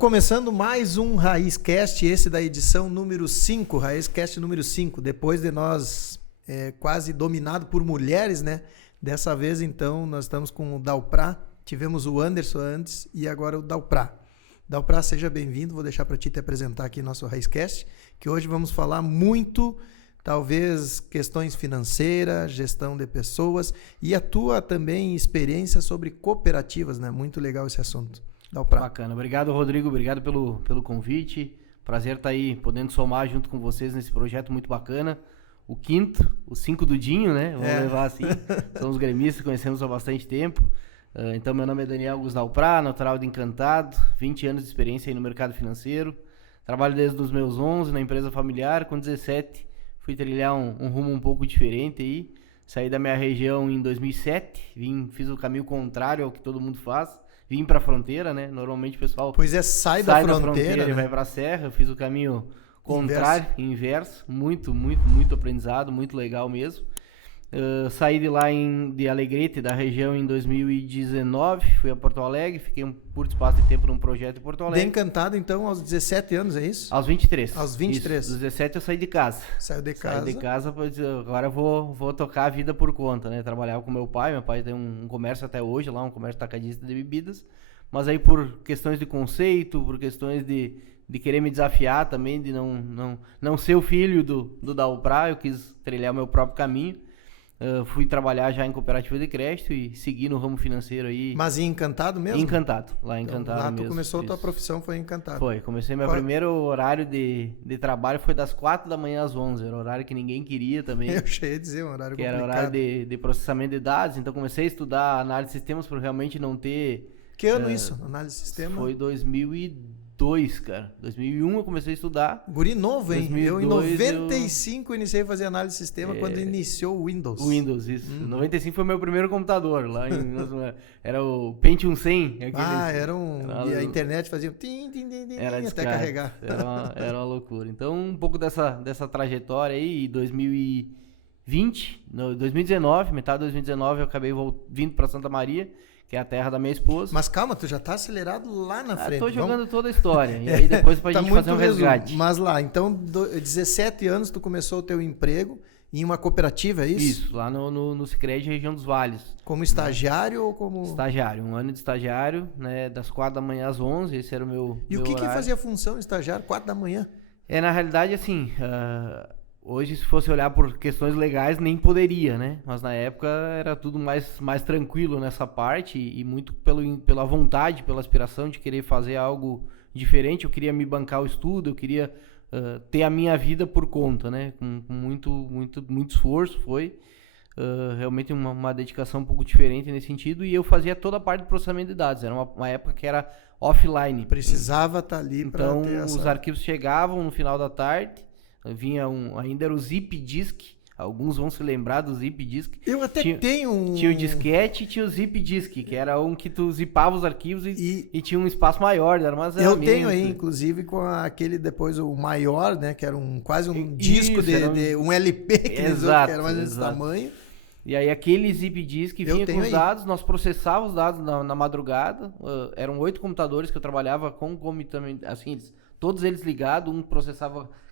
começando mais um RaizCast, esse da edição número 5, RaizCast número 5, depois de nós quase dominado por mulheres, né? Dessa vez, então, nós estamos com o Dalprá, tivemos o Anderson antes e agora o Dalprá. Dalprá, seja bem-vindo, vou deixar para ti te apresentar aqui nosso RaizCast, que hoje vamos falar muito, talvez, questões financeiras, gestão de pessoas e a tua também experiência sobre cooperativas, né? Muito legal esse assunto. Bacana. Obrigado, Rodrigo. Obrigado pelo convite. Prazer estar aí podendo somar junto com vocês nesse projeto muito bacana. O quinto, o 5 do Dinho, né? Vamos levar assim. Somos gremistas, conhecemos há bastante tempo. Então, meu nome é Daniel Augusto Dalprá, natural de Encantado, 20 anos de experiência aí no mercado financeiro. Trabalho desde os meus 11 na empresa familiar. Com 17, fui trilhar um rumo um pouco diferente aí. Saí da minha região em 2007, fiz o caminho contrário ao que todo mundo faz. Vim para a fronteira, né? Normalmente o pessoal sai da fronteira, né? E vai para a serra. Eu fiz o caminho contrário, inverso. Muito aprendizado, muito legal mesmo. Saí de lá de Alegrete, da região, em 2019. Fui a Porto Alegre, fiquei um curto espaço de tempo num projeto em Porto Alegre. De Encantado, então, aos 17 anos, é isso? Aos 23. Aos 23. Isso, aos 17 eu saí de casa. Saiu de casa. Saí de casa, pois agora eu vou tocar a vida por conta, né? Trabalhava com meu pai tem um comércio até hoje lá, um comércio tacadista de bebidas. Mas aí por questões de conceito, por questões de querer me desafiar também, de não ser o filho do Dalprá, eu quis trilhar meu próprio caminho. Fui trabalhar já em cooperativa de crédito e segui no ramo financeiro aí. Mas em Encantado mesmo? Encantado, lá em Encantado lá mesmo. Tu começou a tua profissão, foi em Encantado. Foi, comecei meu primeiro horário de trabalho foi das 4 da manhã às 11, era um horário que ninguém queria também. Eu cheguei a dizer, um horário que complicado. Era horário de processamento de dados, então comecei a estudar análise de sistemas para realmente não ter... Que ano isso? Análise de sistema? Foi 2002, cara. 2001 eu comecei a estudar. Guri novo, hein? 2002, eu em 95 iniciei a fazer análise de sistema quando iniciou o Windows. O Windows, isso. 95 foi meu primeiro computador. Lá era o Pentium 100. E a internet fazia até carregar. Era uma loucura. Então, um pouco dessa trajetória aí, 2019, metade de 2019, eu acabei vindo para Santa Maria, que é a terra da minha esposa. Mas calma, tu já tá acelerado lá na frente. Tô jogando toda a história. E aí depois pra gente fazer um resgate. Mas lá, então, 17 anos tu começou o teu emprego em uma cooperativa, é isso? Isso, lá no Sicredi, região dos Vales. Como estagiário ou como... Estagiário, um ano de estagiário, né, das 4 da manhã às 11, esse era o meu E o que fazia a função estagiário 4 da manhã? Na realidade, assim... Hoje, se fosse olhar por questões legais, nem poderia, né? Mas na época era tudo mais tranquilo nessa parte e muito pela vontade, pela aspiração de querer fazer algo diferente. Eu queria me bancar o estudo, eu queria ter a minha vida por conta, né? Com muito esforço, foi realmente uma dedicação um pouco diferente nesse sentido. E eu fazia toda a parte do processamento de dados. Era uma época que era offline. Precisava estar ali para ter essa... Então, os arquivos chegavam no final da tarde. Ainda era o Zip Disk. Alguns vão se lembrar do Zip Disk. Eu até tenho um... Tinha o disquete e tinha o Zip Disk, que era um que tu zipava os arquivos e tinha um espaço maior de armazenamento. Eu tenho aí, inclusive, com aquele depois o maior, né? Que era quase um disco de um LP, que era mais desse tamanho. E aí aquele Zip Disk vinha com os dados, nós processávamos os dados na madrugada. Eram 8 computadores que eu trabalhava concomitantemente, assim, todos eles ligados,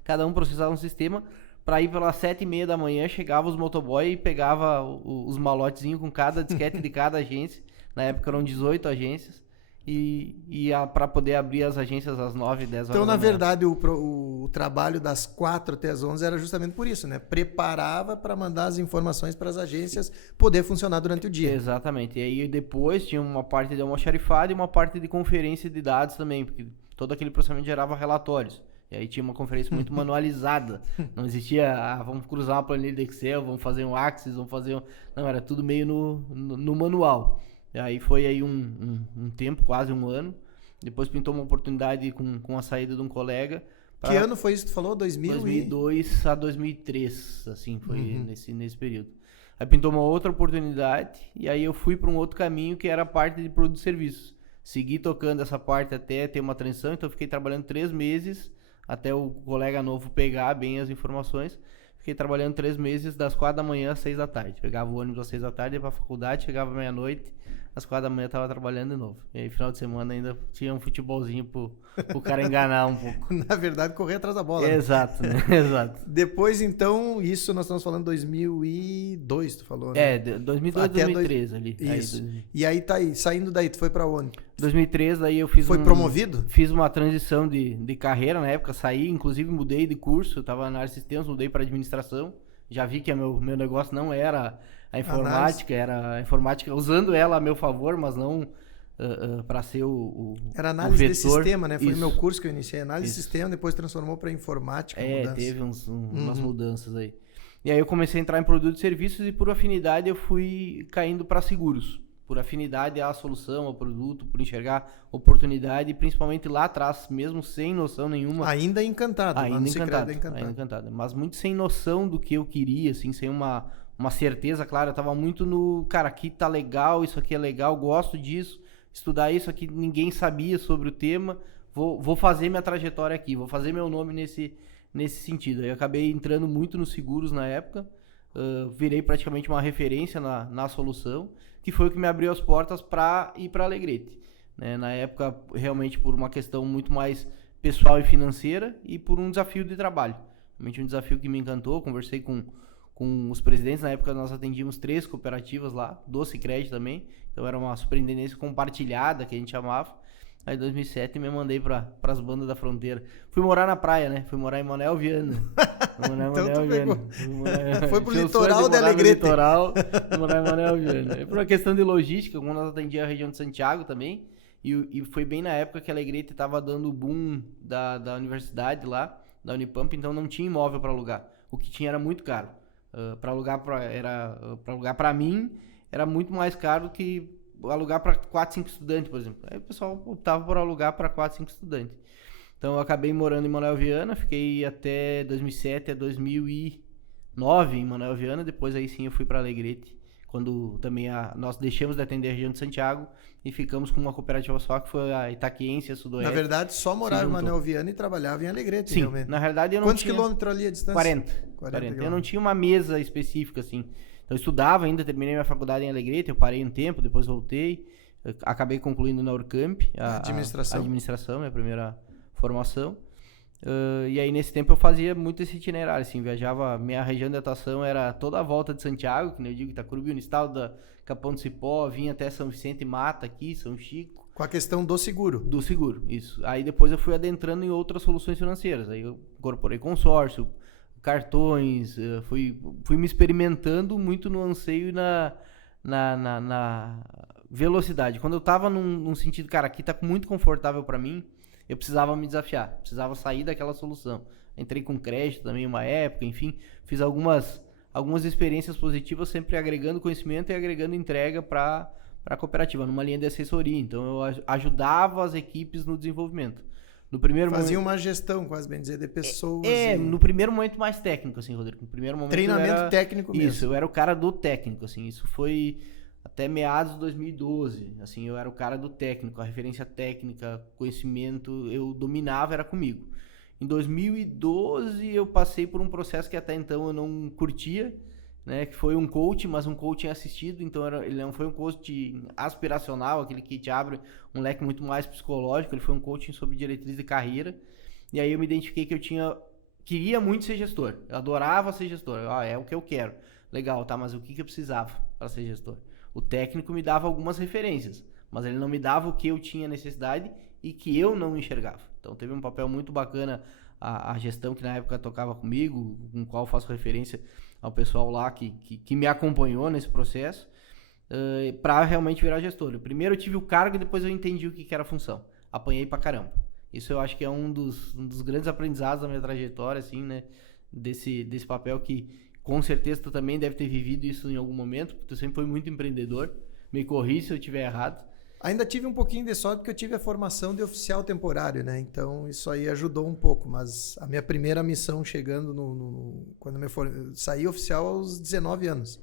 cada um processava um sistema, para ir pelas 7h30 da manhã, chegava os motoboy e pegava os malotezinhos com cada disquete de cada agência. Na época eram 18 agências, e para poder abrir as agências às 9, 10 horas Então, da na manhã. verdade, o trabalho das 4 até as 11 era justamente por isso, né? Preparava para mandar as informações para as agências poder funcionar durante o dia. Exatamente. E aí depois tinha uma parte de almoxarifado e uma parte de conferência de dados também, porque todo aquele processamento gerava relatórios. E aí tinha uma conferência muito manualizada. Não existia, vamos cruzar uma planilha de Excel, vamos fazer um Axis, Não, era tudo meio no manual. E aí foi aí um tempo, quase um ano. Depois pintou uma oportunidade com a saída de um colega. Que ano foi isso que tu falou? 2002 a 2003, assim, foi nesse período. Aí pintou uma outra oportunidade e aí eu fui para um outro caminho que era a parte de produto e serviços. Segui tocando essa parte até ter uma transição, então eu fiquei trabalhando 3 meses até o colega novo pegar bem as informações. Fiquei trabalhando 3 meses das 4 da manhã às 6 da tarde. Pegava o ônibus às 6 da tarde, ia pra faculdade, chegava meia-noite, às 4 da manhã eu tava trabalhando de novo. E aí, final de semana, ainda tinha um futebolzinho pro cara enganar um pouco. Na verdade, correr atrás da bola. Exato, né? Exato. Depois, então, isso nós estamos falando 2002, tu falou, né? 2002, até 2003 ali. Isso. E aí, tá aí, saindo daí, tu foi pra onde? 2003, daí eu fiz Foi promovido? Fiz uma transição de carreira na época, saí, inclusive mudei de curso, eu tava na área de sistemas, mudei para administração. Já vi que meu negócio não era a informática, era a informática usando ela a meu favor, mas não para ser era análise o de sistema, né? Foi Isso. meu curso que eu iniciei, análise de sistema, depois transformou para informática. Teve umas mudanças aí. E aí eu comecei a entrar em produtos e serviços e por afinidade eu fui caindo para seguros. Por afinidade à solução, ao produto, por enxergar oportunidade, e principalmente lá atrás, mesmo sem noção nenhuma. Ainda encantado. Ainda encantado. Mas muito sem noção do que eu queria, assim, sem uma certeza, claro. Eu tava muito no, cara, aqui tá legal, isso aqui é legal, gosto disso. Estudar isso aqui, ninguém sabia sobre o tema. Vou fazer minha trajetória aqui, vou fazer meu nome nesse sentido. Aí eu acabei entrando muito nos seguros na época. Virei praticamente uma referência na solução, que foi o que me abriu as portas para ir para a Alegrete, né? Na época, realmente por uma questão muito mais pessoal e financeira e por um desafio de trabalho. Realmente um desafio que me encantou. Conversei com os presidentes. Na época nós atendíamos 3 cooperativas lá, do Sicredi também, então era uma superintendência compartilhada que a gente chamava. Aí em 2007 me mandei para as bandas da fronteira. Fui morar na praia, né? Fui morar em Manoel Viana. Então tu pegou. Foi pro litoral da Alegrete. Morar em Manoel Viana. Por uma questão de logística, como nós atendíamos a região de Santiago também, e foi bem na época que a Alegrete estava dando o boom da universidade lá, da Unipamp, então não tinha imóvel para alugar. O que tinha era muito caro. Para alugar para mim, era muito mais caro que alugar para 4, 5 estudantes, por exemplo. Aí o pessoal optava por alugar para 4, 5 estudantes. Então eu acabei morando em Manoel Viana, fiquei até 2007 a 2009 em Manoel Viana, depois aí sim eu fui para Alegrete, quando também nós deixamos de atender a região de Santiago e ficamos com uma cooperativa só, que foi a Itaquiense, a Sudoeste. Na verdade, só morava em Manoel Viana e trabalhava em Alegrete. Sim, realmente. Na realidade eu não Quantos tinha... quilômetros ali a distância? 40. Eu não tinha uma mesa específica, assim. Então eu estudava ainda, terminei minha faculdade em Alegrete, eu parei um tempo, depois voltei, acabei concluindo na Urcamp, a administração, minha primeira formação. E aí nesse tempo eu fazia muito esse itinerário, assim, viajava, minha região de atuação era toda a volta de Santiago, que eu digo, Itacurubi, Unistal, Capão do Cipó, vinha até São Vicente Mata aqui, São Chico. Com a questão do seguro. Do seguro, isso. Aí depois eu fui adentrando em outras soluções financeiras, aí eu incorporei consórcio, cartões, fui me experimentando muito no anseio e na velocidade. Quando eu tava num sentido, cara, aqui tá muito confortável para mim, eu precisava me desafiar, precisava sair daquela solução. Entrei com crédito também uma época, enfim, fiz algumas experiências positivas, sempre agregando conhecimento e agregando entrega para a cooperativa, numa linha de assessoria. Então eu ajudava as equipes no desenvolvimento. No primeiro Fazia uma gestão, quase bem dizer, de pessoas. No primeiro momento mais técnico, assim, Rodrigo. No primeiro momento treinamento técnico mesmo. Isso, eu era o cara do técnico, assim. Isso foi até meados de 2012. Assim, eu era o cara do técnico, a referência técnica, conhecimento, eu dominava, era comigo. Em 2012 eu passei por um processo que até então eu não curtia, né, que foi um coaching, mas um coaching assistido, então ele não foi um coaching aspiracional, aquele que te abre um leque muito mais psicológico, ele foi um coaching sobre diretriz de carreira, e aí eu me identifiquei que queria muito ser gestor, eu adorava ser gestor, é o que eu quero, legal, tá, mas o que eu precisava para ser gestor? O técnico me dava algumas referências, mas ele não me dava o que eu tinha necessidade e que eu não enxergava, então teve um papel muito bacana a gestão que na época tocava comigo, com o qual faço referência ao pessoal lá que me acompanhou nesse processo, para realmente virar gestor. Primeiro eu tive o cargo e depois eu entendi o que era a função. Apanhei pra caramba. Isso eu acho que é um dos grandes aprendizados da minha trajetória, assim, né? Desse papel que com certeza tu também deve ter vivido isso em algum momento, porque tu sempre foi muito empreendedor. Me corri se eu estiver errado. Ainda tive um pouquinho de sorte porque eu tive a formação de oficial temporário, né? Então isso aí ajudou um pouco, mas a minha primeira missão chegando quando eu saí oficial aos 19 anos.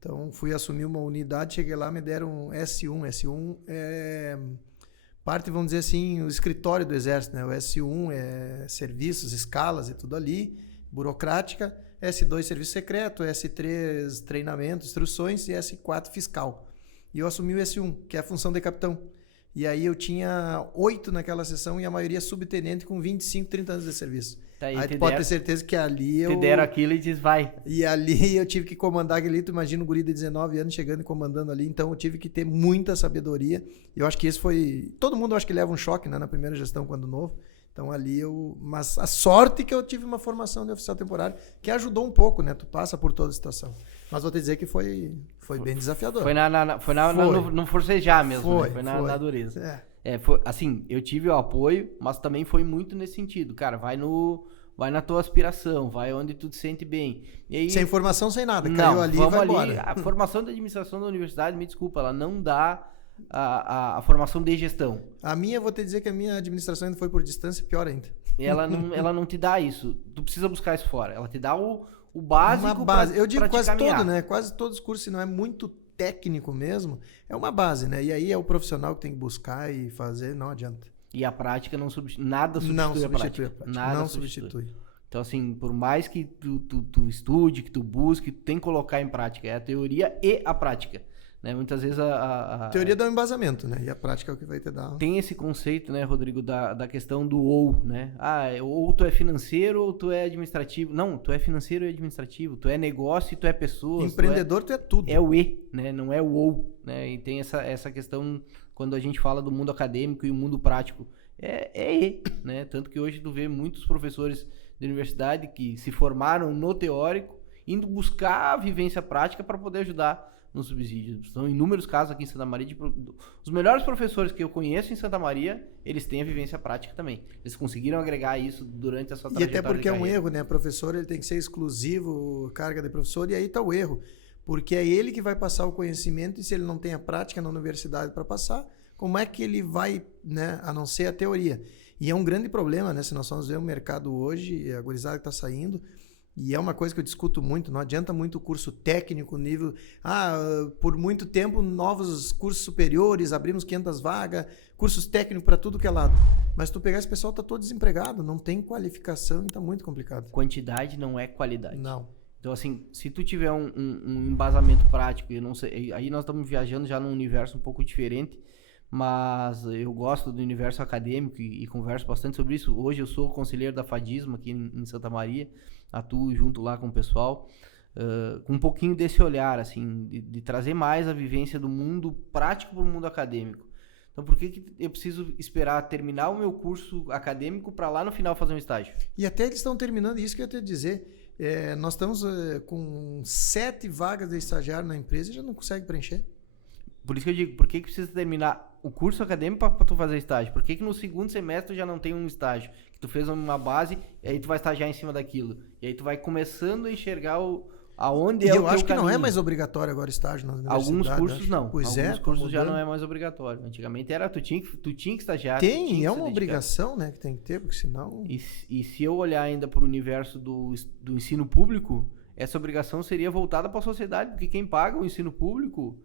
Então fui assumir uma unidade, cheguei lá, me deram S1. S1 é parte, vamos dizer assim, o escritório do Exército, né? O S1 é serviços, escalas e tudo ali, burocrática. S2 serviço secreto, S3 treinamento, instruções e S4 fiscal. e eu assumi o S1, que é a função de capitão. E aí eu tinha 8 naquela sessão e a maioria subtenente com 25, 30 anos de serviço. Tá aí tu pode ter certeza que ali eu... Te deram aquilo e diz, vai. E ali eu tive que comandar aquele, tu imagina um guri de 19 anos chegando e comandando ali, então eu tive que ter muita sabedoria. E eu acho que esse foi... Todo mundo acho que leva um choque, né, na primeira gestão quando novo. Então ali eu... Mas a sorte que eu tive uma formação de oficial temporário, que ajudou um pouco, né? Tu passa por toda a situação. Mas vou te dizer que foi bem desafiador. Foi no forcejar mesmo, né? Foi na dureza. Foi, assim, eu tive o apoio, mas também foi muito nesse sentido. Cara, vai na tua aspiração, vai onde tu te sente bem. E aí, sem formação, sem nada. Caiu ali e vai embora. A formação da administração da universidade, me desculpa, ela não dá a formação de gestão. A minha, vou te dizer que a minha administração ainda foi por distância, pior ainda. Ela não te dá isso. Tu precisa buscar isso fora. Ela te dá o básico. Uma base. Eu digo quase caminhar. todo, né? Quase todos os cursos, se não é muito técnico mesmo, é uma base, né? E aí é o profissional que tem que buscar e fazer, não adianta. E a prática nada substitui a prática. Nada substitui. Então, assim, por mais que tu estude, que tu busque, tu tem que colocar em prática. É a teoria e a prática. Né? Muitas vezes a teoria dá um embasamento, né? E a prática é o que vai te dar. Tem esse conceito, né, Rodrigo, da questão do ou, né? Ou tu é financeiro ou tu é administrativo. Não, tu é financeiro e administrativo. Tu é negócio e tu é pessoa. Empreendedor, tu é tudo. É o e, né? Não é o ou, né? E tem essa questão quando a gente fala do mundo acadêmico e o mundo prático. É e, né? Tanto que hoje tu vê muitos professores de universidade que se formaram no teórico, indo buscar a vivência prática para poder ajudar no subsídio. São inúmeros casos aqui em Santa Maria. Os melhores professores que eu conheço em Santa Maria, eles têm a vivência prática também. Eles conseguiram agregar isso durante a sua trajetória. E até porque é um erro, né? Professor, ele tem que ser exclusivo, carga de professor, e aí está o erro. Porque é ele que vai passar o conhecimento, e se ele não tem a prática na universidade para passar, como é que ele vai, né? A não ser a teoria. E é um grande problema, né? Se nós vamos ver o mercado hoje, a gurizada que está saindo, e é uma coisa que eu discuto muito, não adianta muito o curso técnico, nível... por muito tempo, novos cursos superiores, abrimos 500 vagas, cursos técnicos para tudo que é lado. Mas tu pegar esse pessoal, tá todo desempregado, não tem qualificação e tá muito complicado. Quantidade não é qualidade. Não. Então, assim, se tu tiver um embasamento prático, eu não sei, aí nós estamos viajando já num universo um pouco diferente, mas eu gosto do universo acadêmico e converso bastante sobre isso. Hoje eu sou conselheiro da FADISMA aqui em Santa Maria, atuo junto lá com o pessoal, com um pouquinho desse olhar, assim, de trazer mais a vivência do mundo prático para o mundo acadêmico. Então, por que eu preciso esperar terminar o meu curso acadêmico para lá no final fazer um estágio? E até eles estão terminando, isso que eu ia te dizer, nós estamos com 7 vagas de estagiário na empresa e já não consegue preencher. Por isso que eu digo, por que precisa terminar o curso acadêmico para tu fazer estágio? Por que no segundo semestre tu já não tem um estágio? Que tu fez uma base e aí tu vai estagiar em cima daquilo. E aí tu vai começando a enxergar aonde é o teu caminho. E eu acho que não é mais obrigatório agora estágio na universidade. Alguns cursos não. Pois alguns cursos já não é mais obrigatório. Antigamente era, tu tinha que estagiar. Tem, é uma obrigação, né, que tem que ter, porque senão... E se eu olhar ainda para o universo do ensino público, essa obrigação seria voltada para a sociedade, porque quem paga o ensino público...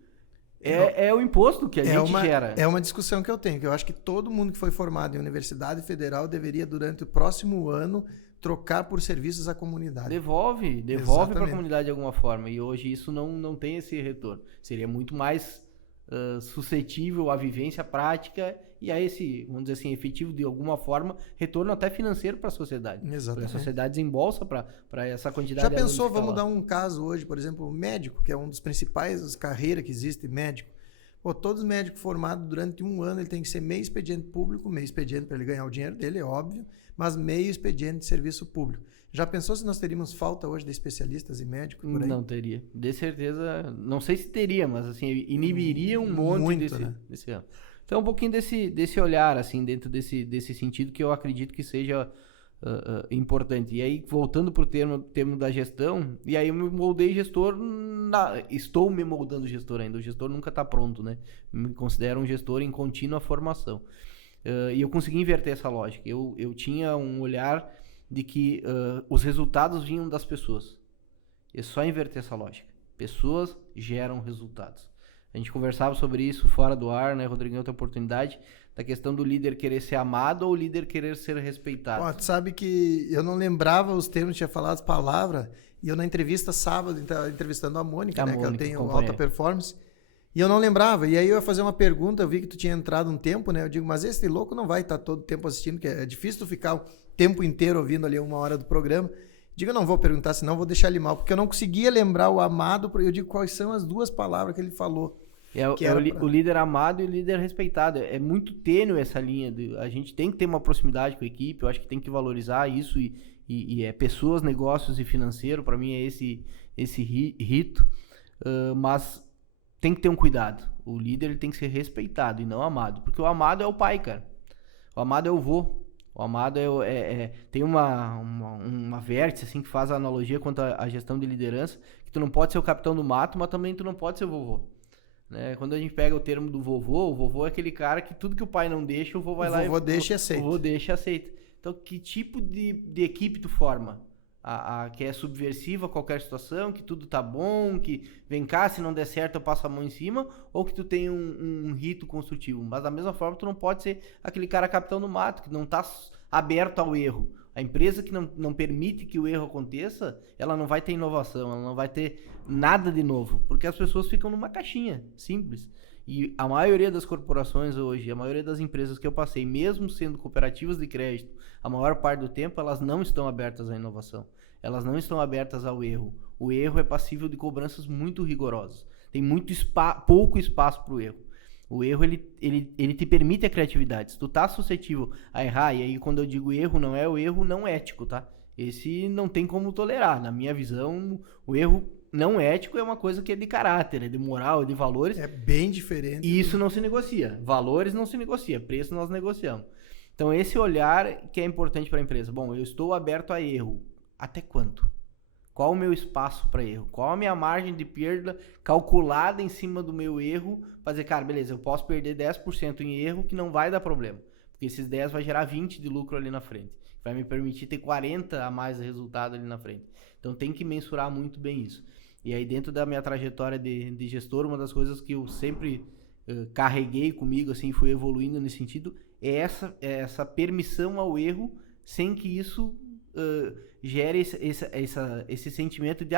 É o imposto que a gente gera. É uma discussão que eu tenho, que eu acho que todo mundo que foi formado em universidade federal deveria, durante o próximo ano, trocar por serviços à comunidade. Devolve para a comunidade de alguma forma. E hoje isso não tem esse retorno. Seria muito mais suscetível à vivência prática e a esse, vamos dizer assim, efetivo de alguma forma, retorno até financeiro para a sociedade. Exatamente. Porque a sociedade desembolsa para essa quantidade de alunos. Já pensou, vamos dar um caso hoje, por exemplo, o médico, que é um dos principais carreiras que existe, médico. Pô, todos os médicos formados durante um ano, ele tem que ser meio expediente público, meio expediente para ele ganhar o dinheiro dele, é óbvio, mas meio expediente de serviço público. Já pensou se nós teríamos falta hoje de especialistas e médicos por aí? Não teria. De certeza, não sei se teria, mas assim, inibiria um monte desse ano. Então, um pouquinho desse olhar, assim, dentro desse sentido que eu acredito que seja importante. E aí, voltando para o termo da gestão, e aí eu me moldei gestor, estou me moldando gestor ainda, o gestor nunca está pronto, né? Me considero um gestor em contínua formação. E eu consegui inverter essa lógica. Eu tinha um olhar de que os resultados vinham das pessoas. É só inverter essa lógica. Pessoas geram resultados. A gente conversava sobre isso fora do ar, né, Rodrigo, em outra oportunidade, da questão do líder querer ser amado ou o líder querer ser respeitado. Ó, tu sabe que eu não lembrava os termos, tinha falado as palavras, e eu na entrevista sábado, entrevistando a Mônica, né, que ela tem alta performance, E eu não lembrava. E aí eu ia fazer uma pergunta, eu vi que tu tinha entrado um tempo, né? Eu digo, mas esse louco não vai estar todo o tempo assistindo, porque é difícil tu ficar o tempo inteiro ouvindo ali 1 hora do programa. Digo, eu não vou perguntar, senão vou deixar ele mal, porque eu não conseguia lembrar o amado. Eu digo, quais são as 2 palavras que ele falou? O líder amado e o líder respeitado. É muito tênue essa linha. A gente tem que ter uma proximidade com a equipe, eu acho que tem que valorizar isso e é pessoas, negócios e financeiro, para mim é esse rito, mas tem que ter um cuidado. O líder ele tem que ser respeitado e não amado, porque o amado é o pai, cara. O amado é o vô. O amado tem uma vértice assim, que faz a analogia quanto à gestão de liderança, que tu não pode ser o capitão do mato, mas também tu não pode ser o vovô. Né? Quando a gente pega o termo do vovô, o vovô é aquele cara que tudo que o pai não deixa, o vovô vai lá e deixa e aceita. O vovô deixa e aceita. Então, que tipo de equipe tu forma? Que é subversiva a qualquer situação, que tudo tá bom, que vem cá, se não der certo eu passo a mão em cima, ou que tu tem um rito construtivo. Mas da mesma forma tu não pode ser aquele cara capitão do mato, que não tá aberto ao erro. A empresa que não permite que o erro aconteça, ela não vai ter inovação, ela não vai ter nada de novo, porque as pessoas ficam numa caixinha, simples. E a maioria das corporações hoje, a maioria das empresas que eu passei, mesmo sendo cooperativas de crédito, a maior parte do tempo elas não estão abertas à inovação. Elas não estão abertas ao erro. O erro é passível de cobranças muito rigorosas. Tem pouco espaço para o erro. O erro, ele te permite a criatividade. Se tu tá suscetível a errar, e aí quando eu digo erro, não é o erro não ético, tá? Esse não tem como tolerar. Na minha visão, o erro não ético é uma coisa que é de caráter, é de moral, é de valores. É bem diferente. E isso não se negocia. Valores não se negocia, preço nós negociamos. Então esse olhar que é importante para a empresa. Bom, eu estou aberto a erro. Até quanto? Qual o meu espaço para erro? Qual a minha margem de perda calculada em cima do meu erro? Para dizer, cara, beleza, eu posso perder 10% em erro que não vai dar problema. Porque esses 10 vai gerar 20 de lucro ali na frente. Vai me permitir ter 40 a mais de resultado ali na frente. Então tem que mensurar muito bem isso. E aí dentro da minha trajetória de gestor, uma das coisas que eu sempre carreguei comigo, assim, fui evoluindo nesse sentido, é essa permissão ao erro, sem que isso gere esse sentimento de,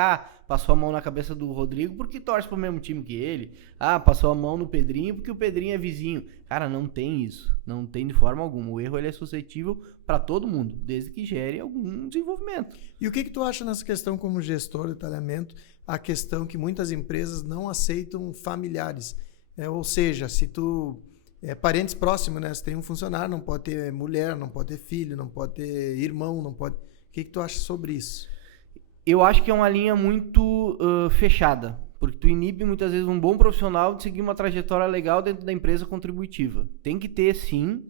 passou a mão na cabeça do Rodrigo porque torce pro mesmo time que ele, passou a mão no Pedrinho porque o Pedrinho é vizinho. Cara, não tem isso, não tem de forma alguma. O erro ele é suscetível para todo mundo, desde que gere algum desenvolvimento. E o que tu acha nessa questão como gestor de talhamento, a questão que muitas empresas não aceitam familiares? Ou seja, se tu... parentes próximos, né? Se tem um funcionário, não pode ter mulher, não pode ter filho, não pode ter irmão, não pode... O que tu acha sobre isso? Eu acho que é uma linha muito fechada, porque tu inibe muitas vezes um bom profissional de seguir uma trajetória legal dentro da empresa contributiva. Tem que ter, sim,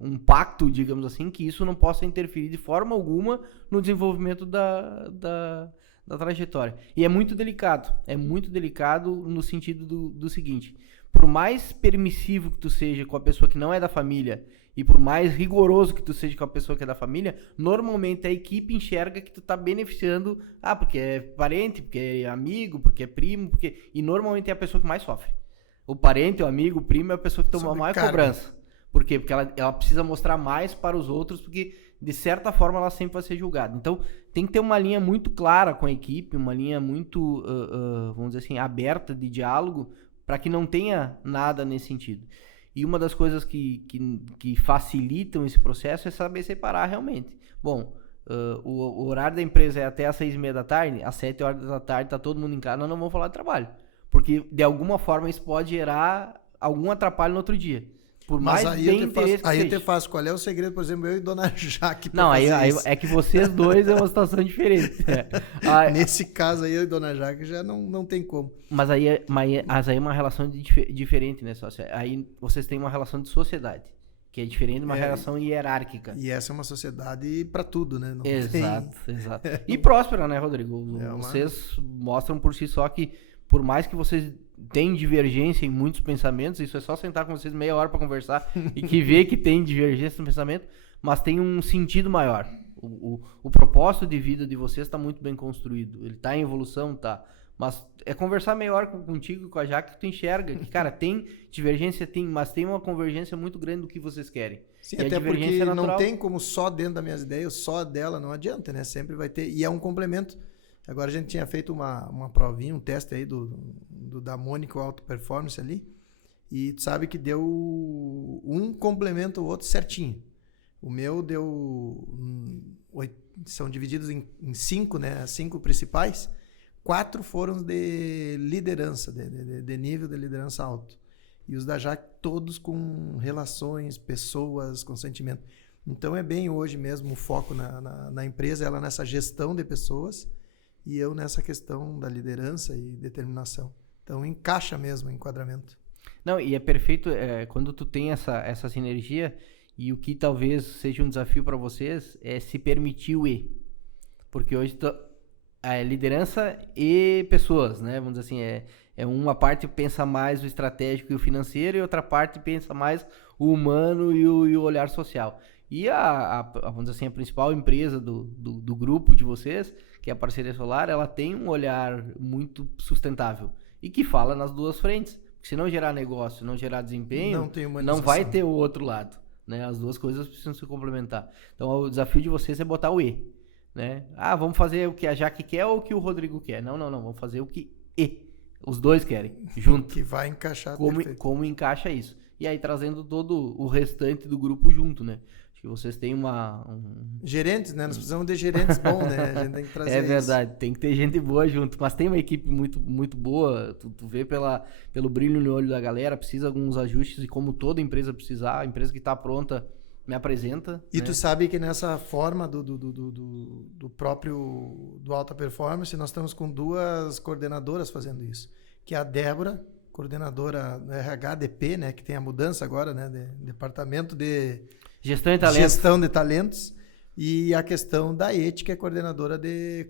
um pacto, digamos assim, que isso não possa interferir de forma alguma no desenvolvimento da trajetória. E é muito delicado no sentido do seguinte: por mais permissivo que tu seja com a pessoa que não é da família e por mais rigoroso que tu seja com a pessoa que é da família, normalmente a equipe enxerga que tu tá beneficiando, porque é parente, porque é amigo, porque é primo, e normalmente é a pessoa que mais sofre. O parente, o amigo, o primo é a pessoa que toma mais cobrança. Por quê? Porque ela precisa mostrar mais para os outros, porque de certa forma ela sempre vai ser julgada. Então tem que ter uma linha muito clara com a equipe, uma linha muito, vamos dizer assim, aberta de diálogo, para que não tenha nada nesse sentido. E uma das coisas que facilitam esse processo é saber separar realmente. Bom, o horário da empresa é até às 6h30 da tarde, às 7 horas da tarde está todo mundo em casa, nós não vamos falar de trabalho. Porque de alguma forma isso pode gerar algum atrapalho no outro dia. Por mais aí eu te faço, qual é o segredo, por exemplo, eu e Dona Jaque? Não, aí é que vocês dois é uma situação diferente. Nesse caso aí, eu e Dona Jaque já não tem como. Mas aí é uma relação diferente, né, sócio? Aí vocês têm uma relação de sociedade, que é diferente de uma relação hierárquica. E essa é uma sociedade para tudo, né? Não exato. E próspera, né, Rodrigo? Vocês mostram por si só que, por mais que vocês tem divergência em muitos pensamentos, isso é só sentar com vocês meia hora para conversar e que vê que tem divergência no pensamento, mas tem um sentido maior. O propósito de vida de vocês está muito bem construído, ele está em evolução, tá? Mas é conversar meia hora contigo e com a Jaque que tu enxerga que, cara, tem divergência, mas tem uma convergência muito grande do que vocês querem. Sim, até porque não tem como só dentro das minhas ideias, só dela, não adianta, né? Sempre vai ter, e é um complemento. Agora a gente tinha feito uma provinha, um teste aí da Mônica Alto Performance ali, e tu sabe que deu um complemento o outro certinho. O meu deu... são divididos em 5, né? 5 principais. 4 foram de liderança, de nível de liderança alto. E os da Jaque, todos com relações, pessoas, com sentimento. Então é bem hoje mesmo o foco na empresa, ela nessa gestão de pessoas e eu nessa questão da liderança e determinação. Então encaixa mesmo o enquadramento. Não, e é perfeito quando tu tem essa sinergia, e o que talvez seja um desafio para vocês é se permitir o E. Porque hoje a liderança e pessoas, né? Vamos dizer assim, uma parte pensa mais o estratégico e o financeiro, e outra parte pensa mais o humano e o olhar social. E vamos dizer assim, a principal empresa do grupo de vocês, que é a Parceria Solar, ela tem um olhar muito sustentável e que fala nas duas frentes. Porque se não gerar negócio, não gerar desempenho, não vai ter o outro lado, né? As duas coisas precisam se complementar. Então, o desafio de vocês é botar o E, né? Vamos fazer o que a Jaque quer ou o que o Rodrigo quer? Não. Vamos fazer o que os dois querem, junto. Que vai encaixar como encaixa isso. E aí, trazendo todo o restante do grupo junto, né? Que vocês têm gerentes, né? Nós precisamos de gerentes bons, né? A gente tem que trazer verdade, tem que ter gente boa junto. Mas tem uma equipe muito, muito boa. Tu vê pelo brilho no olho da galera, precisa de alguns ajustes, e como toda empresa precisar, a empresa que está pronta me apresenta. E né? Tu sabe que nessa forma do próprio do Alta Performance, nós estamos com 2 coordenadoras fazendo isso. Que é a Débora, coordenadora do RHDP, né? Que tem a mudança agora, né? Departamento de... Gestão de talentos, e a questão da ETI, que é coordenadora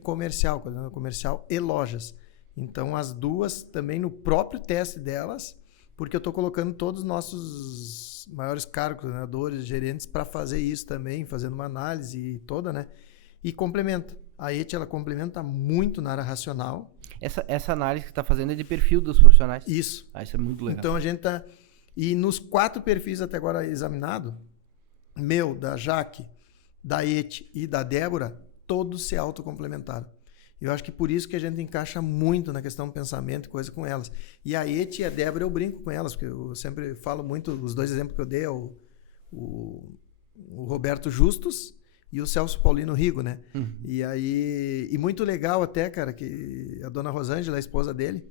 comercial e lojas. Então, as duas também no próprio teste delas, porque eu estou colocando todos os nossos maiores cargos, coordenadores, gerentes, para fazer isso também, fazendo uma análise toda, né? E complementa. A ETI, ela complementa muito na área racional. Essa análise que está fazendo é de perfil dos profissionais? Isso. Isso é muito legal. Então, a gente está... E nos 4 perfis até agora examinados, meu, da Jaque, da ETI e da Débora, todos se autocomplementaram. Eu acho que por isso que a gente encaixa muito na questão do pensamento e coisa com elas. E a ETI e a Débora eu brinco com elas, porque eu sempre falo muito, os 2 exemplos que eu dei é o Roberto Justus e o Celso Paulino Rigo, né? E muito legal até, cara, que a dona Rosângela, a esposa dele,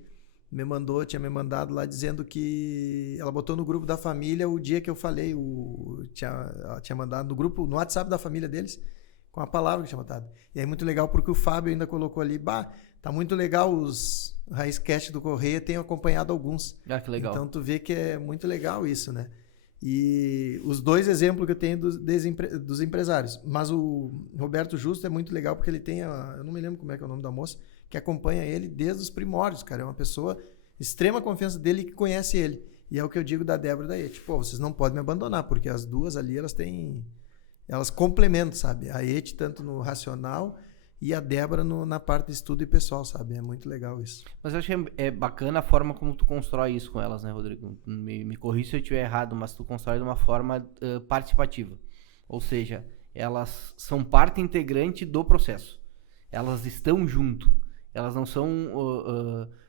tinha me mandado lá dizendo que ela botou no grupo da família o dia que eu falei, tinha mandado no grupo, no WhatsApp da família deles, com a palavra que tinha botado. E aí muito legal porque o Fábio ainda colocou ali, tá muito legal os Raizcast do Correia, tenho acompanhado alguns. Que legal. Então tu vê que é muito legal isso, né? E os 2 exemplos que eu tenho dos empresários. Mas o Roberto Justo é muito legal porque ele tem, eu não me lembro como é que é o nome da moça, que acompanha ele desde os primórdios, cara. É uma pessoa extrema confiança dele que conhece ele. E é o que eu digo da Débora e da ETI. Vocês não podem me abandonar, porque as duas ali, elas complementam, sabe? A ETI tanto no racional e a Débora na parte de estudo e pessoal, sabe? É muito legal isso. Mas eu acho que é bacana a forma como tu constrói isso com elas, né, Rodrigo? Me corrija se eu estiver errado, mas tu constrói de uma forma participativa. Ou seja, elas são parte integrante do processo. Elas estão junto. Elas não são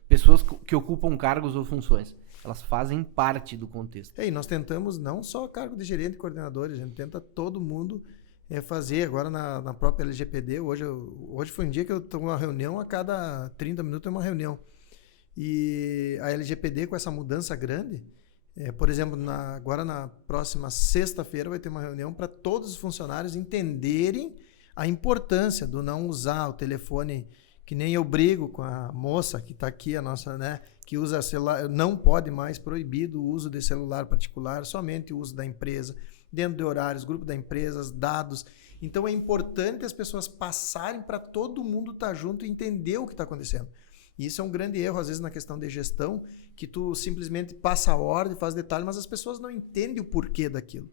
pessoas que ocupam cargos ou funções. Elas fazem parte do contexto. E nós tentamos não só cargo de gerente e coordenador, a gente tenta todo mundo fazer. Agora na própria LGPD, hoje foi um dia que eu estou numa reunião, a cada 30 minutos é uma reunião. E a LGPD, com essa mudança grande, por exemplo, agora na próxima sexta-feira vai ter uma reunião para todos os funcionários entenderem a importância do não usar o telefone, que nem eu brigo com a moça que está aqui, a nossa, né, que usa celular, não pode mais, proibido o uso de celular particular, somente o uso da empresa, dentro de horários, grupo da empresa, dados. Então é importante as pessoas passarem para todo mundo estar junto e entender o que está acontecendo. E isso é um grande erro, às vezes, na questão de gestão, que tu simplesmente passa a ordem, faz detalhe, mas as pessoas não entendem o porquê daquilo.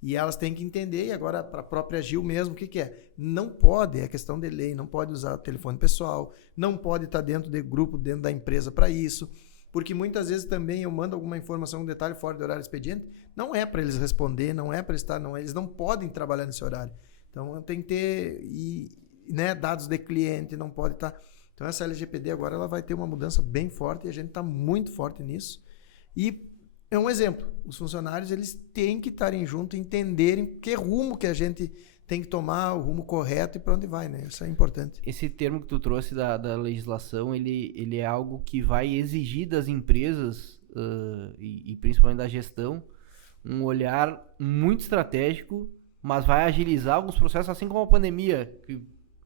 E elas têm que entender, e agora para a própria Gil mesmo, o que é? Não pode, é questão de lei, não pode usar telefone pessoal, não pode estar dentro de grupo, dentro da empresa para isso, porque muitas vezes também eu mando alguma informação, um detalhe fora do horário expediente, não é para eles responder, não é para estar, eles não podem trabalhar nesse horário. Então tem que ter dados de cliente, não pode estar... Então essa LGPD agora ela vai ter uma mudança bem forte e a gente está muito forte nisso. E é um exemplo. Os funcionários eles têm que estarem juntos, entenderem que rumo que a gente tem que tomar, o rumo correto e para onde vai, né? Isso é importante. Esse termo que tu trouxe da legislação, ele é algo que vai exigir das empresas e principalmente da gestão um olhar muito estratégico, mas vai agilizar alguns processos, assim como a pandemia, que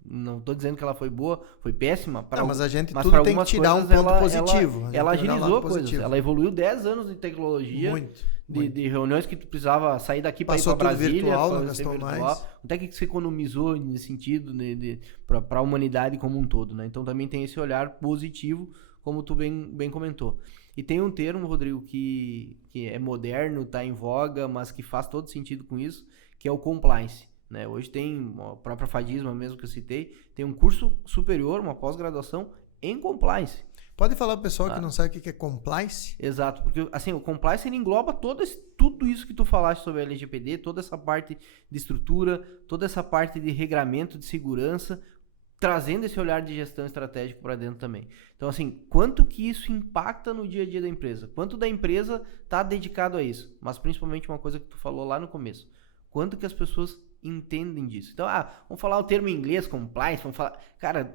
não estou dizendo que ela foi boa, foi péssima. Mas a gente tudo tem que tirar um ponto positivo. Ela agilizou coisas. Ela evoluiu 10 anos de tecnologia. Muito. De reuniões que tu precisava sair daqui para ir para Brasília. Virtual, gastou mais. Onde é que se economizou nesse sentido, né, para a humanidade como um todo, né? Então também tem esse olhar positivo, como tu bem comentou. E tem um termo, Rodrigo, que é moderno, está em voga, mas que faz todo sentido com isso, que é o compliance. Né? Hoje tem a própria Fadisma mesmo que eu citei, tem um curso superior, uma pós-graduação em compliance. Pode falar para o pessoal que não sabe o que é compliance? Exato, porque assim, o compliance ele engloba tudo isso que tu falaste sobre a LGPD, toda essa parte de estrutura, toda essa parte de regramento, de segurança, trazendo esse olhar de gestão estratégico para dentro também. Então assim, quanto que isso impacta no dia a dia da empresa? Quanto da empresa está dedicado a isso? Mas principalmente uma coisa que tu falou lá no começo, quanto que as pessoas entendem disso? Então, vamos falar o termo em inglês, compliance, vamos falar... Cara,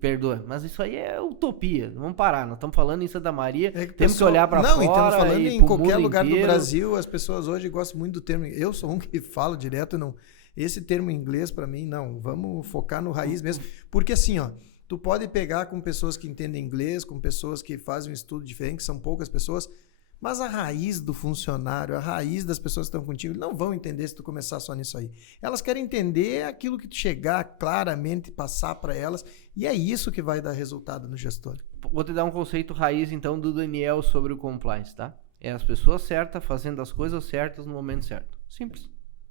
perdoa, mas isso aí é utopia. Vamos parar, nós estamos falando em Santa Maria, temos que olhar para fora. Não, e estamos falando em qualquer lugar do Brasil, as pessoas hoje gostam muito do termo. Eu sou um que falo direto, não. Esse termo em inglês, para mim, não. Vamos focar no raiz mesmo. Porque assim, ó, tu pode pegar com pessoas que entendem inglês, com pessoas que fazem um estudo diferente, que são poucas pessoas, mas a raiz do funcionário, a raiz das pessoas que estão contigo, não vão entender se tu começar só nisso aí. Elas querem entender aquilo que tu chegar claramente, passar para elas, e é isso que vai dar resultado no gestor. Vou te dar um conceito raiz, então, do Daniel sobre o compliance, tá? É as pessoas certas fazendo as coisas certas no momento certo. Simples.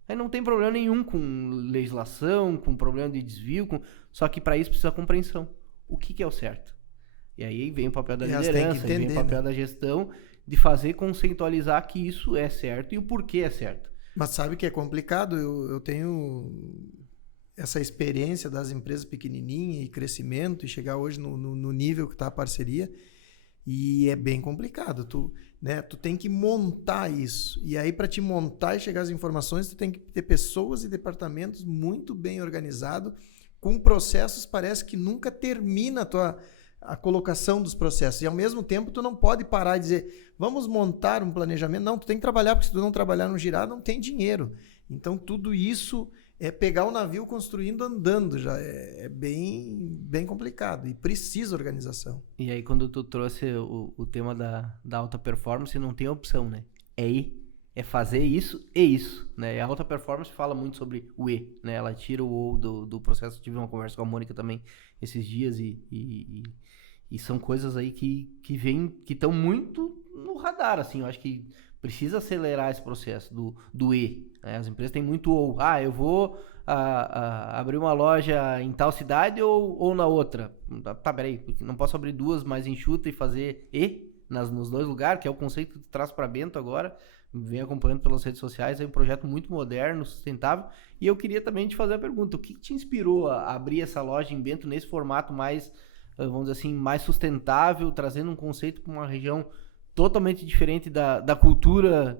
Aí não tem problema nenhum com legislação, com problema de desvio, só que para isso precisa compreensão. O que é o certo? E aí vem o papel da liderança, vem o papel da gestão, de fazer conceitualizar que isso é certo e o porquê é certo. Mas sabe que é complicado? Eu tenho essa experiência das empresas pequenininhas e crescimento e chegar hoje no nível que está a parceria e é bem complicado. Tu tem que montar isso. E aí para te montar e chegar às informações, tu tem que ter pessoas e departamentos muito bem organizados, com processos parece que nunca termina a colocação dos processos. E ao mesmo tempo, tu não pode parar e dizer, vamos montar um planejamento. Não, tu tem que trabalhar, porque se tu não trabalhar no girar, não tem dinheiro. Então, tudo isso é pegar o navio construindo andando já. É bem complicado e precisa organização. E aí, quando tu trouxe o tema da alta performance, não tem opção, né? É fazer isso e isso, né? E a alta performance fala muito sobre o E, né? Ela tira o O do processo. Tive uma conversa com a Mônica também esses dias e são coisas aí que estão muito no radar, assim. Eu acho que precisa acelerar esse processo do E. Né? As empresas têm muito ou. Eu vou abrir uma loja em tal cidade ou na outra. Tá, peraí, porque não posso abrir duas mais enxuta e fazer E nos dois lugares, que é o conceito que tu traz para Bento agora. Vem acompanhando pelas redes sociais, é um projeto muito moderno, sustentável. E eu queria também te fazer a pergunta, o que te inspirou a abrir essa loja em Bento nesse formato mais, vamos dizer assim, mais sustentável, trazendo um conceito para uma região totalmente diferente da cultura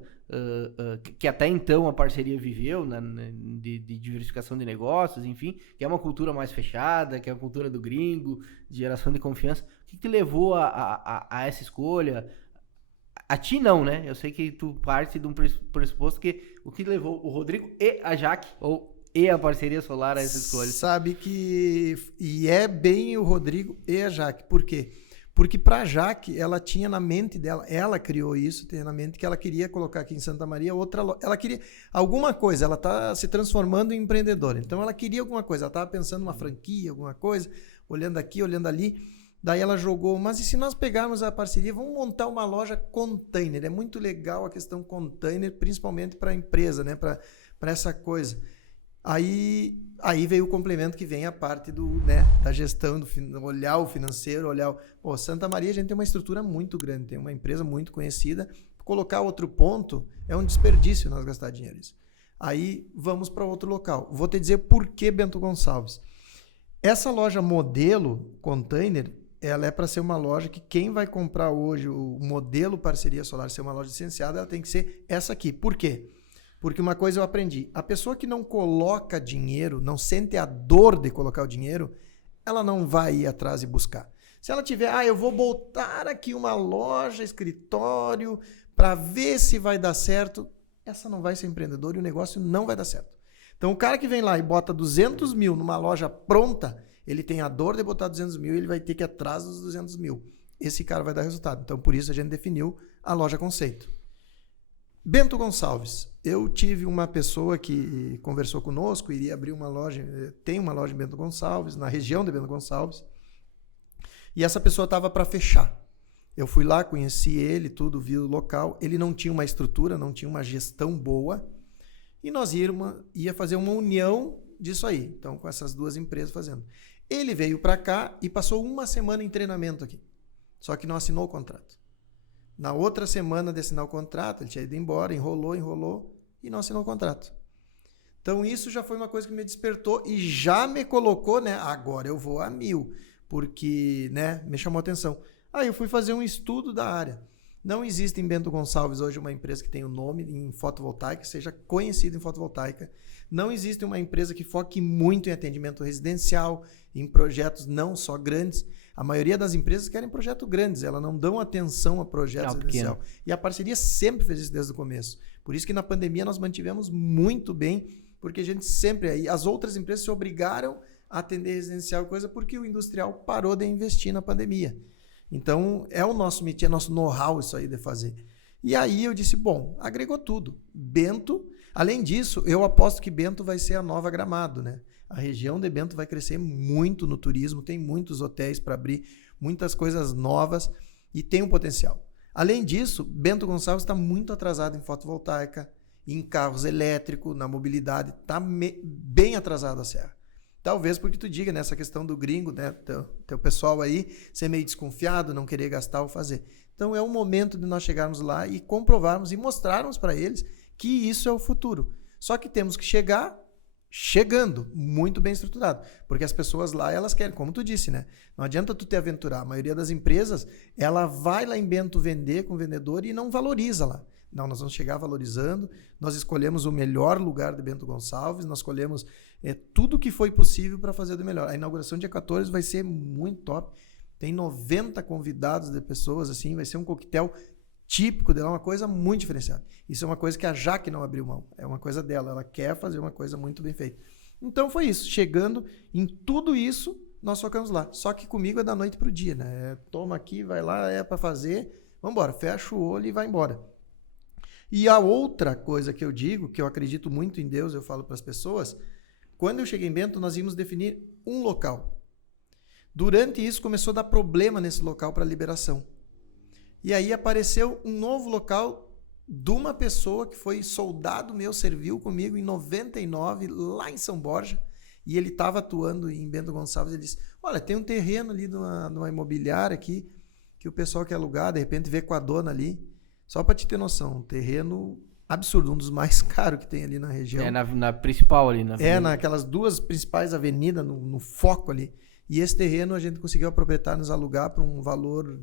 que até então a parceria viveu, né, de diversificação de negócios, enfim, que é uma cultura mais fechada, que é a cultura do gringo, de geração de confiança. O que te levou a essa escolha? A ti não, né? Eu sei que tu parte de um pressuposto que o que levou o Rodrigo e a Jaque, e a parceria solar a essa escolha. Sabe que... E é bem o Rodrigo e a Jaque. Por quê? Porque para a Jaque, ela tinha na mente dela, ela criou isso, tem na mente que ela queria colocar aqui em Santa Maria outra... Ela queria alguma coisa, ela está se transformando em empreendedora. Então ela queria alguma coisa, ela estava pensando numa franquia, alguma coisa, olhando aqui, olhando ali... Daí ela jogou, mas e se nós pegarmos a parceria, vamos montar uma loja container. É muito legal a questão container, principalmente para a empresa, né? Para essa coisa. Aí veio o complemento que vem a parte da gestão, olhar o financeiro, Santa Maria a gente tem uma estrutura muito grande, tem uma empresa muito conhecida. Colocar outro ponto é um desperdício nós gastar dinheiro. Aí vamos para outro local. Vou te dizer por que Bento Gonçalves. Essa loja modelo container, ela é para ser uma loja que quem vai comprar hoje o modelo parceria solar, ser uma loja licenciada, ela tem que ser essa aqui. Por quê? Porque uma coisa eu aprendi, a pessoa que não coloca dinheiro, não sente a dor de colocar o dinheiro, ela não vai ir atrás e buscar. Se ela tiver, eu vou botar aqui uma loja, escritório, para ver se vai dar certo, essa não vai ser empreendedora e o negócio não vai dar certo. Então o cara que vem lá e bota 200 mil numa loja pronta, ele tem a dor de botar 200 mil e ele vai ter que ir atrás dos 200 mil. Esse cara vai dar resultado. Então por isso a gente definiu a loja conceito. Bento Gonçalves. Eu tive uma pessoa que conversou conosco, iria abrir uma loja, tem uma loja em Bento Gonçalves, na região de Bento Gonçalves, e essa pessoa estava para fechar. Eu fui lá, conheci ele, tudo, vi o local, ele não tinha uma estrutura, não tinha uma gestão boa, e nós ia fazer uma união disso aí, então com essas duas empresas fazendo. Ele veio para cá e passou uma semana em treinamento aqui, só que não assinou o contrato. Na outra semana de assinar o contrato, ele tinha ido embora, enrolou e não assinou o contrato. Então isso já foi uma coisa que me despertou e já me colocou, né? Agora eu vou a 1000, porque, né, me chamou a atenção. Aí eu fui fazer um estudo da área. Não existe em Bento Gonçalves hoje uma empresa que tenha o nome em fotovoltaica, seja conhecida em fotovoltaica. Não existe uma empresa que foque muito em atendimento residencial, em projetos não só grandes. A maioria das empresas querem projetos grandes, elas não dão atenção a projetos residencial. E a parceria sempre fez isso desde o começo. Por isso que na pandemia nós mantivemos muito bem, porque a gente sempre... As outras empresas se obrigaram a atender residencial e coisa porque o industrial parou de investir na pandemia. Então, é o nosso métier, nosso know-how isso aí de fazer. E aí eu disse, bom, agregou tudo. Bento, além disso, eu aposto que Bento vai ser a nova Gramado, né? A região de Bento vai crescer muito no turismo, tem muitos hotéis para abrir, muitas coisas novas e tem um potencial. Além disso, Bento Gonçalves está muito atrasado em fotovoltaica, em carros elétricos, na mobilidade, está bem atrasado a serra. Talvez porque tu diga nessa questão do gringo, né, teu pessoal aí, ser meio desconfiado, não querer gastar ou fazer. Então é um momento de nós chegarmos lá e comprovarmos e mostrarmos para eles que isso é o futuro. Só que temos que chegando muito bem estruturado, porque as pessoas lá, elas querem, como tu disse, né? Não adianta tu te aventurar, a maioria das empresas, ela vai lá em Bento vender com o vendedor e não valoriza lá. Não, nós vamos chegar valorizando, nós escolhemos o melhor lugar de Bento Gonçalves, nós escolhemos tudo que foi possível para fazer do melhor. A inauguração dia 14 vai ser muito top, tem 90 convidados de pessoas, assim, vai ser um coquetel típico dela, uma coisa muito diferenciada. Isso é uma coisa que a Jaque não abriu mão, é uma coisa dela, ela quer fazer uma coisa muito bem feita. Então foi isso, chegando em tudo isso, nós focamos lá. Só que comigo é da noite pro dia, né? Toma aqui, vai lá, é para fazer, vamos embora, fecha o olho e vai embora. E a outra coisa que eu digo, que eu acredito muito em Deus, eu falo para as pessoas, quando eu cheguei em Bento, nós íamos definir um local. Durante isso, começou a dar problema nesse local para liberação. E aí apareceu um novo local de uma pessoa que foi soldado meu, serviu comigo em 99, lá em São Borja, e ele estava atuando em Bento Gonçalves. Ele disse, olha, tem um terreno ali numa imobiliária aqui, que o pessoal quer alugar, de repente vê com a dona ali. Só para te ter noção, um terreno absurdo, um dos mais caros que tem ali na região. É na principal ali. Naquelas duas principais avenidas, no foco ali. E esse terreno a gente conseguiu a proprietária nos alugar por um valor,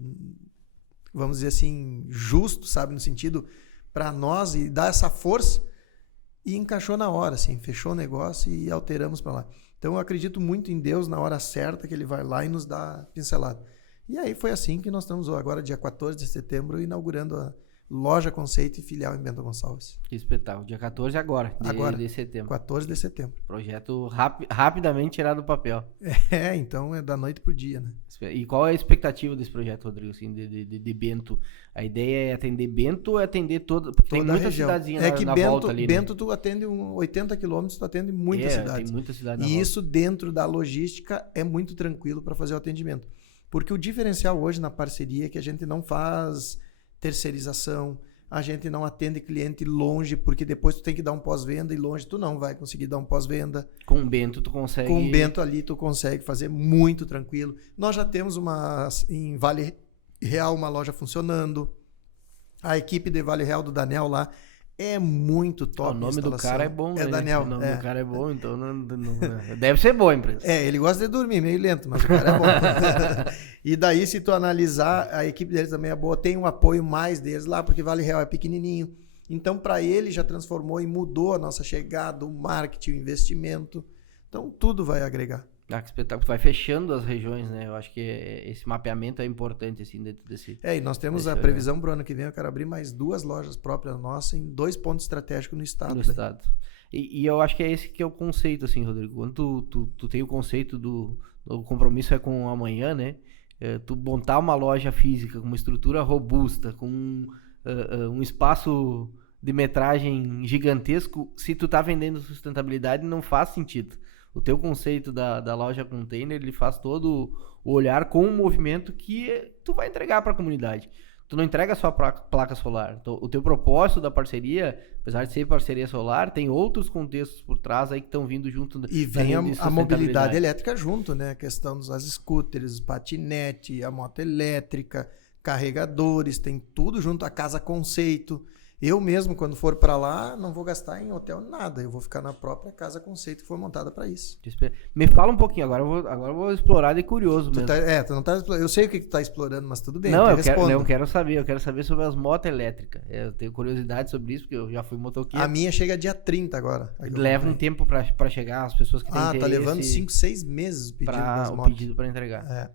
vamos dizer assim, justo, sabe? No sentido, para nós, e dar essa força. E encaixou na hora, assim, fechou o negócio e alteramos para lá. Então eu acredito muito em Deus na hora certa, que Ele vai lá e nos dá pincelada. E aí foi assim que nós estamos agora, dia 14 de setembro, inaugurando a Loja Conceito e filial em Bento Gonçalves. Que espetáculo. Dia 14 agora de setembro. 14 de setembro. Projeto rapidamente tirado do papel. Então é da noite pro dia, né? E qual é a expectativa desse projeto, Rodrigo, assim, de Bento? A ideia é atender Bento ou é atender toda... Porque tem muita cidadezinha na volta ali, Bento, tu atende 80 quilômetros, tu atende muitas cidades. Tem muita cidade na volta. E isso dentro da logística é muito tranquilo para fazer o atendimento. Porque o diferencial hoje na parceria é que a gente não faz terceirização, a gente não atende cliente longe, porque depois tu tem que dar um pós-venda e longe tu não vai conseguir dar um pós-venda. Com o Bento tu consegue... Com o Bento ali tu consegue fazer muito tranquilo. Nós já temos em Vale Real uma loja funcionando. A equipe de Vale Real do Danel lá É muito top. O nome do cara é bom, é né? Daniel. O nome do cara é bom, então deve ser boa a empresa. Ele gosta de dormir, meio lento, mas o cara é bom. E daí, se tu analisar, a equipe deles também é boa, tem um apoio mais deles lá, porque Vale Real é pequenininho. Então, para ele, já transformou e mudou a nossa chegada, o marketing, o investimento. Então, tudo vai agregar. Ah, que espetáculo. Tu vai fechando as regiões, né? Eu acho que esse mapeamento é importante, assim, dentro desse... E nós temos a previsão pro ano que vem, eu quero abrir mais 2 lojas próprias nossas em 2 pontos estratégicos no estado. No estado. E eu acho que é esse que é o conceito, assim, Rodrigo. Quando tu tem o conceito do compromisso é com o amanhã, né? Tu montar uma loja física com uma estrutura robusta, com um espaço de metragem gigantesco, se tu tá vendendo sustentabilidade, não faz sentido. O teu conceito da loja container, ele faz todo o olhar com o movimento que tu vai entregar para a comunidade. Tu não entrega só placa solar. O teu propósito da parceria, apesar de ser parceria solar, tem outros contextos por trás aí que estão vindo junto. E vem a mobilidade elétrica junto, né? A questão das scooters, patinete, a moto elétrica, carregadores, tem tudo junto. A casa conceito. Eu mesmo, quando for para lá, não vou gastar em hotel nada. Eu vou ficar na própria casa conceito que foi montada para isso. Me fala um pouquinho, agora eu vou explorar de curioso mesmo. Tu não tá explorando. Eu sei o que tu tá explorando, mas tudo bem. Não, eu quero saber sobre as motos elétricas. Eu tenho curiosidade sobre isso, porque eu já fui motoqueiro. A minha chega dia 30 agora. Leva um tempo para chegar, as pessoas que têm interesse. Tá levando 5, 6 meses o pedido para entregar.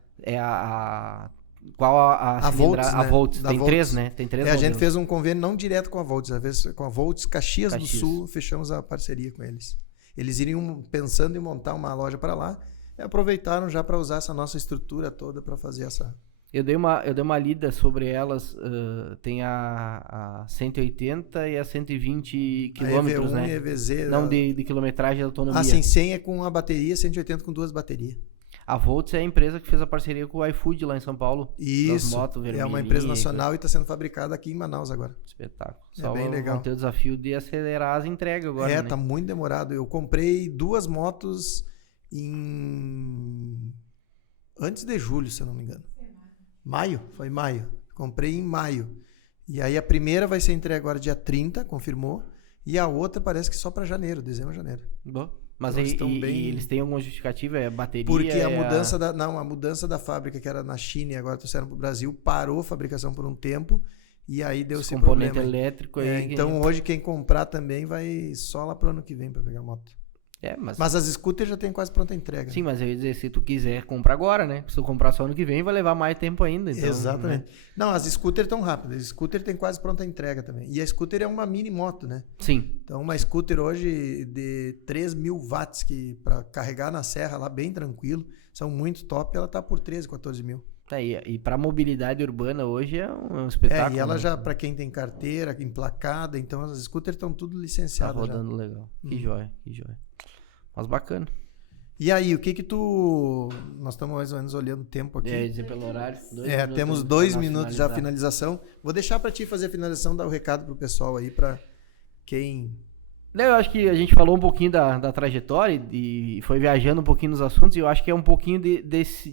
Qual a Volts, né? A Volts. Tem Volts. 3, né? Tem 3 a gente fez um convênio não direto com a Volts, às vezes com a Volts Caxias do Sul, fechamos a parceria com eles. Eles iriam pensando em montar uma loja para lá, e aproveitaram já para usar essa nossa estrutura toda para fazer essa... Eu dei uma lida sobre elas, tem a 180 e a 120 quilômetros, né? E EVZ, não de quilometragem de autonomia. Sim, 100 é com a bateria, 180 com 2 baterias. A Volts é a empresa que fez a parceria com o iFood lá em São Paulo. Isso, é uma empresa nacional e está sendo fabricada aqui em Manaus agora. Espetáculo. Bem legal. Vão ter o desafio de acelerar as entregas agora, né? Tá muito demorado. Eu comprei 2 motos antes de julho, se eu não me engano. Maio? Foi maio. Comprei em maio. E aí a primeira vai ser entregue agora dia 30, confirmou. E a outra parece que só para janeiro, dezembro, janeiro. Bom. Mas eles têm alguma justificativa? É bateria? Porque a mudança da fábrica, que era na China e agora trouxeram para o Brasil, parou a fabricação por um tempo e aí deu esse componente problema. Elétrico aí. Então hoje quem comprar também vai só lá para o ano que vem para pegar a moto. Mas as scooters já tem quase pronta entrega. Sim, mas eu ia dizer, se tu quiser comprar agora, né? Se tu comprar só ano que vem, vai levar mais tempo ainda. Então, exatamente. Né? Não, as scooters estão rápidas. A scooter tem quase pronta entrega também. E a scooter é uma mini moto, né? Sim. Então uma scooter hoje de 3.000 watts, que para carregar na serra lá bem tranquilo, são muito top, ela tá por 13, 14 mil. E para mobilidade urbana hoje é um espetáculo. E ela já, para quem tem carteira, emplacada, então as scooters estão tudo licenciadas. Tá rodando já. Legal. Que joia, que joia. Mas bacana. E aí, o que tu... Nós estamos mais ou menos olhando o tempo aqui. Dizer pelo horário. Temos 2 minutos já finalização. Vou deixar para ti fazer a finalização, dar o recado pro pessoal aí, para quem... Eu acho que a gente falou um pouquinho da trajetória e foi viajando um pouquinho nos assuntos, e eu acho que é um pouquinho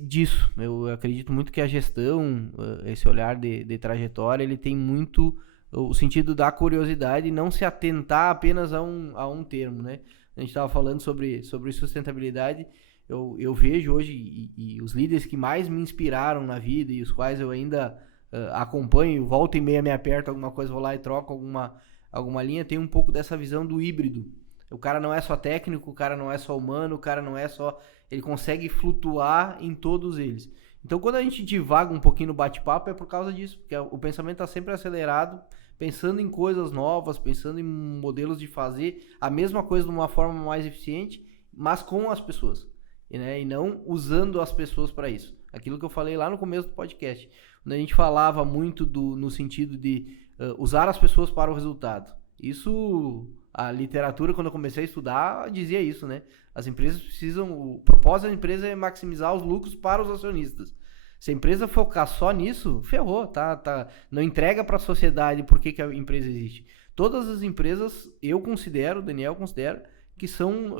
disso. Eu acredito muito que a gestão, esse olhar de trajetória, ele tem muito o sentido da curiosidade e não se atentar apenas a um termo, né? A gente estava falando sobre sustentabilidade. Eu vejo hoje, e os líderes que mais me inspiraram na vida e os quais eu ainda acompanho, volta e meia me aperto alguma coisa, vou lá e troco alguma linha, tem um pouco dessa visão do híbrido. O cara não é só técnico, o cara não é só humano, o cara não é só... Ele consegue flutuar em todos eles. Então, quando a gente divaga um pouquinho no bate-papo, é por causa disso, porque o pensamento está sempre acelerado, pensando em coisas novas, pensando em modelos de fazer a mesma coisa de uma forma mais eficiente, mas com as pessoas, né? E não usando as pessoas para isso. Aquilo que eu falei lá no começo do podcast, onde a gente falava muito no sentido de usar as pessoas para o resultado. Isso, a literatura, quando eu comecei a estudar, dizia isso, né? As empresas precisam... O propósito da empresa é maximizar os lucros para os acionistas. Se a empresa focar só nisso, ferrou, tá? Não entrega para a sociedade por que a empresa existe. Todas as empresas, o Daniel considera, que são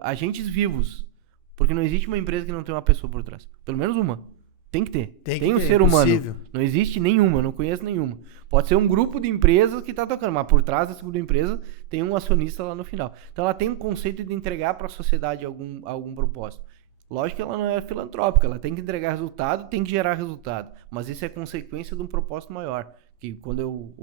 agentes vivos. Porque não existe uma empresa que não tenha uma pessoa por trás. Pelo menos uma. Tem que ter. Tem um ter, ser humano. Possível. Não existe nenhuma, eu não conheço nenhuma. Pode ser um grupo de empresas que está tocando, mas por trás desse grupo de empresas tem um acionista lá no final. Então ela tem um conceito de entregar para a sociedade algum propósito. Lógico que ela não é filantrópica, ela tem que entregar resultado, tem que gerar resultado. Mas isso é consequência de um propósito maior. Que quando eu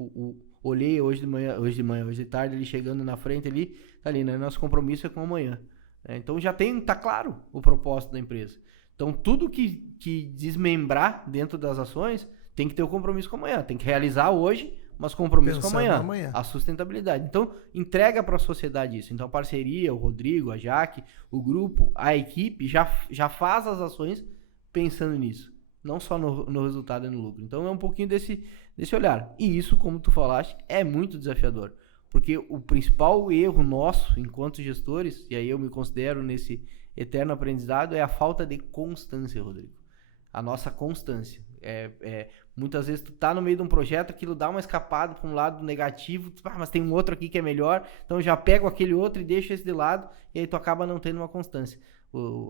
olhei hoje de tarde, ele chegando na frente ali, tá ali, né? Nosso compromisso é com amanhã. Então já tá claro o propósito da empresa. Então tudo que desmembrar dentro das ações tem que ter o compromisso com amanhã. Tem que realizar hoje, mas compromisso com amanhã. A sustentabilidade. Então entrega para a sociedade isso. Então a parceria, o Rodrigo, a Jaque, o grupo, a equipe já faz as ações pensando nisso. Não só no resultado e no lucro. Então é um pouquinho desse olhar. E isso, como tu falaste, é muito desafiador. Porque o principal erro nosso, enquanto gestores, e aí eu me considero nesse eterno aprendizado, é a falta de constância, Rodrigo. A nossa constância. Muitas vezes tu tá no meio de um projeto, aquilo dá uma escapada para um lado negativo, mas tem um outro aqui que é melhor, então eu já pego aquele outro e deixo esse de lado, e aí tu acaba não tendo uma constância.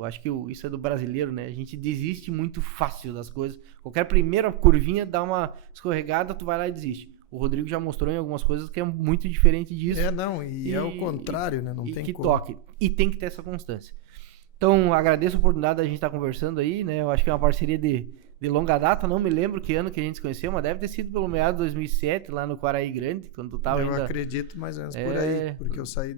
Acho que isso é do brasileiro, né? A gente desiste muito fácil das coisas. Qualquer primeira curvinha dá uma escorregada, tu vai lá e desiste. O Rodrigo já mostrou em algumas coisas que é muito diferente disso. É o contrário, né? Não tem que como. toque. E tem que ter essa constância. Então, agradeço a oportunidade da gente estar conversando aí, né? Eu acho que é uma parceria de longa data, não me lembro que ano que a gente se conheceu, mas deve ter sido pelo meado de 2007, lá no Quaraí Grande, quando tu tava ainda... Eu acredito mais ou menos por aí, porque eu saí...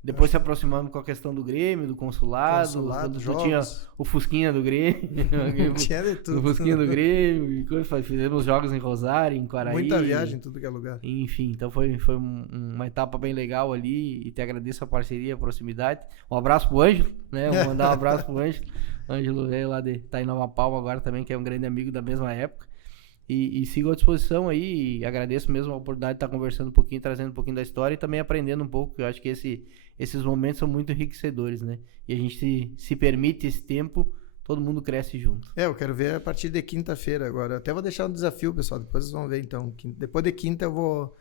Depois se aproximando com a questão do Grêmio, do consulado jogos. Tinha o Fusquinha do Grêmio. Tinha de tudo. O Fusquinha do Grêmio, fizemos jogos em Rosário, em Quaraí. Muita viagem em tudo que é lugar. Enfim, então foi uma etapa bem legal ali e te agradeço a parceria, a proximidade. Um abraço pro Ângelo, né? Vou mandar um abraço pro Ângelo. Ângelo veio lá tá em Nova Palma agora também, que é um grande amigo da mesma época. E sigo à disposição aí e agradeço mesmo a oportunidade de estar conversando um pouquinho, trazendo um pouquinho da história e também aprendendo um pouco, eu acho que esses momentos são muito enriquecedores, né? E a gente se permite esse tempo, todo mundo cresce junto. Eu quero ver a partir de quinta-feira agora. Até vou deixar um desafio, pessoal, depois vocês vão ver então. Depois de quinta eu vou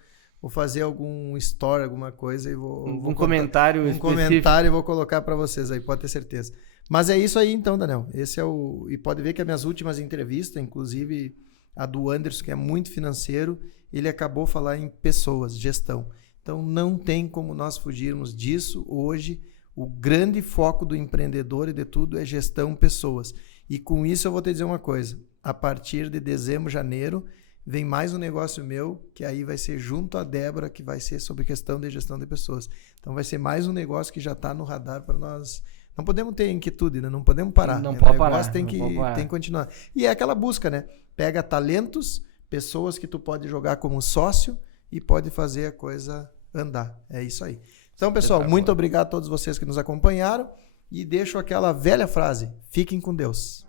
fazer algum story, alguma coisa e vou comentário específico. Comentário e vou colocar para vocês aí, pode ter certeza. Mas é isso aí então, Daniel. Esse é e pode ver que as minhas últimas entrevistas, inclusive a do Anderson, que é muito financeiro, ele acabou de falar em pessoas, gestão. Então, não tem como nós fugirmos disso. Hoje, o grande foco do empreendedor e de tudo é gestão pessoas. E com isso eu vou te dizer uma coisa. A partir de dezembro, janeiro, vem mais um negócio meu, que aí vai ser junto à Débora, que vai ser sobre questão de gestão de pessoas. Então, vai ser mais um negócio que já está no radar para nós. Não podemos ter inquietude, né? Não podemos parar. Não pode parar. Tem que continuar. E é aquela busca, né? Pega talentos, pessoas que tu pode jogar como sócio e pode fazer a coisa andar. É isso aí. Então, pessoal, muito obrigado a todos vocês que nos acompanharam e deixo aquela velha frase: fiquem com Deus.